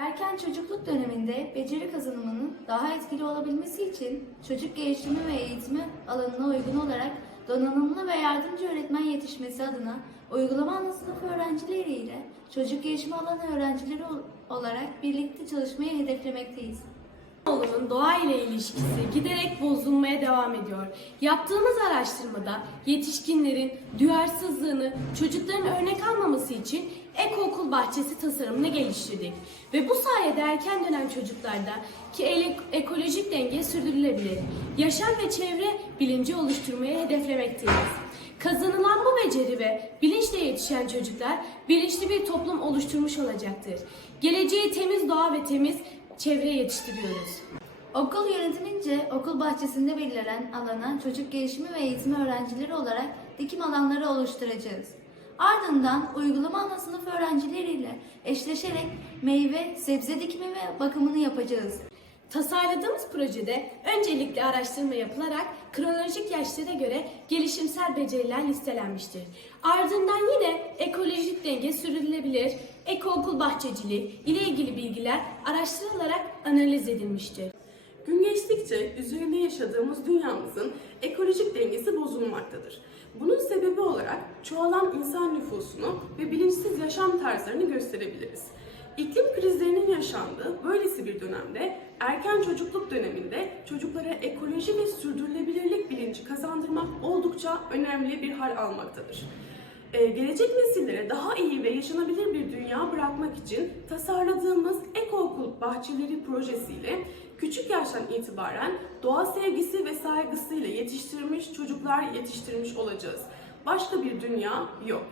Erken çocukluk döneminde beceri kazanımının daha etkili olabilmesi için çocuk gelişimi ve eğitimi alanına uygun olarak donanımlı ve yardımcı öğretmen yetişmesi adına uygulama ana sınıf öğrencileriyle çocuk gelişimi alanı öğrencileri ol- olarak birlikte çalışmayı hedeflemekteyiz. Oğlumun doğa ile ilişkisi giderek bozulmaya devam ediyor. Yaptığımız araştırmada yetişkinlerin duyarsızlığını çocukların örnek almaması için ek okul bahçesi tasarımını geliştirdik. Ve bu sayede erken dönem çocuklarda ki ekolojik denge sürdürülebilir, yaşam ve çevre bilinci oluşturmayı hedeflemekteyiz. Kazanılan bu beceri ve bilinçle yetişen çocuklar bilinçli bir toplum oluşturmuş olacaktır. Geleceği temiz doğa ve temiz çevre yetiştiriyoruz. Okul yönetimince okul bahçesinde belirlenen alana çocuk gelişimi ve eğitimi öğrencileri olarak dikim alanları oluşturacağız. Ardından uygulama ana sınıf öğrencileriyle eşleşerek meyve, sebze dikimi ve bakımını yapacağız. Tasarladığımız projede öncelikle araştırma yapılarak kronolojik yaşlara göre gelişimsel beceriler listelenmiştir. Ardından yine ekolojik denge sürdürülebilir, ekookul bahçeciliği ile ilgili bilgiler araştırılarak analiz edilmiştir. Gün geçtikçe üzerinde yaşadığımız dünyamızın ekolojik dengesi bozulmaktadır. Bunun sebebi olarak çoğalan insan nüfusunu ve bilinçsiz yaşam tarzlarını gösterebiliriz. İklim krizlerinin yaşandığı böylesi bir dönemde erken çocukluk döneminde çocuklara ekoloji ve sürdürülebilirlik bilinci kazandırmak oldukça önemli bir hal almaktadır. Ee, gelecek nesillere daha iyi ve yaşanabilir bir dünya bırakmak için tasarladığımız Ekookul Bahçeleri projesiyle küçük yaştan itibaren doğa sevgisi ve saygısıyla yetiştirilmiş çocuklar yetiştirmiş olacağız. Başka bir dünya yok.